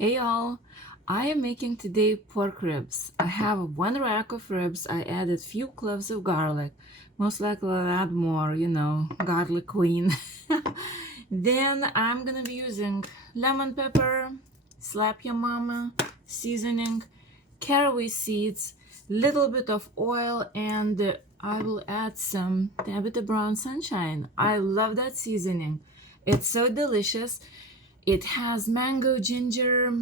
Hey y'all, I am making today pork ribs. I have 1 rack of ribs. I added few cloves of garlic. Most likely I'll add more, garlic queen. Then I'm gonna be using lemon pepper, slap your mama, seasoning, caraway seeds, little bit of oil, and I will add some Tabitha Brown Sunshine. I love that seasoning. It's so delicious. It has mango, ginger,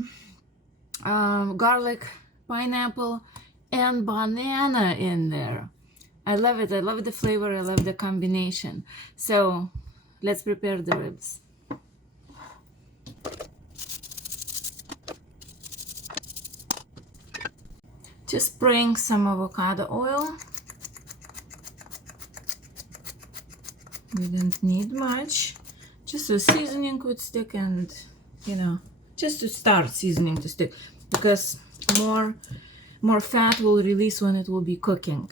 garlic, pineapple, and banana in there. I love it. I love the flavor. I love the combination. So let's prepare the ribs. Just spraying some avocado oil. We don't need much. Just so seasoning would stick, and just to start seasoning to stick, because more fat will release when it will be cooking.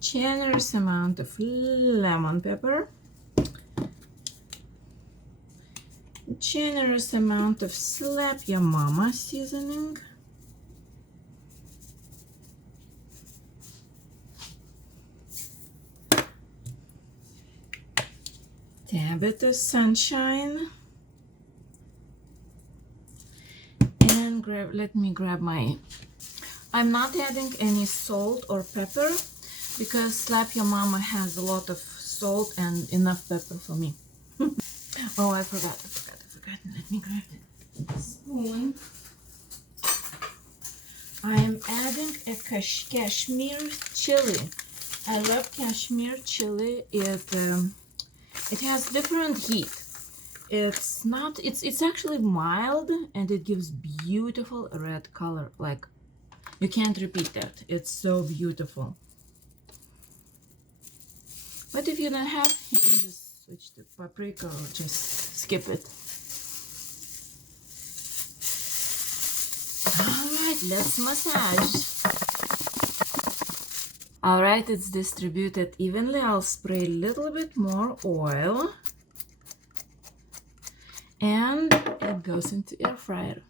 Generous amount of lemon pepper, generous amount of slap your mama seasoning, Tabitha Sunshine, and let me grab my, I'm not adding any salt or pepper because Slap Your Mama has a lot of salt and enough pepper for me. Oh, I forgot. Let me grab the spoon. I am adding a Kashmir chili. I love Kashmir chili. It has different heat. It's actually mild, and it gives beautiful red color. Like, you can't repeat that. It's so beautiful. But if you don't have, you can just switch to paprika or just skip it. Alright, let's massage. Alright, it's distributed evenly. I'll spray a little bit more oil. And it goes into air fryer.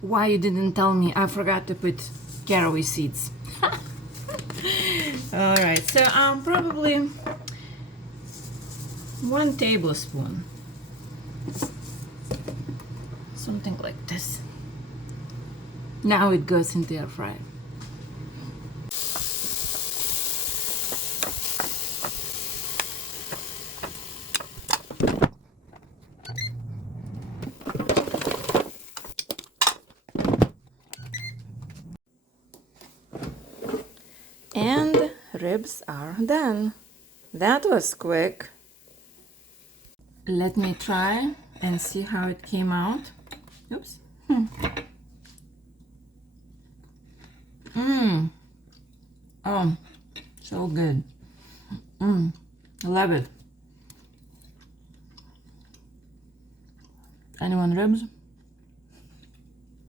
Why you didn't tell me? I forgot to put caraway seeds. Alright, so probably 1 tablespoon. Something like this. Now it goes into air fryer. And ribs are done. That was quick. Let me try and see how it came out. Oops. Oh, so good. I love it. Anyone ribs?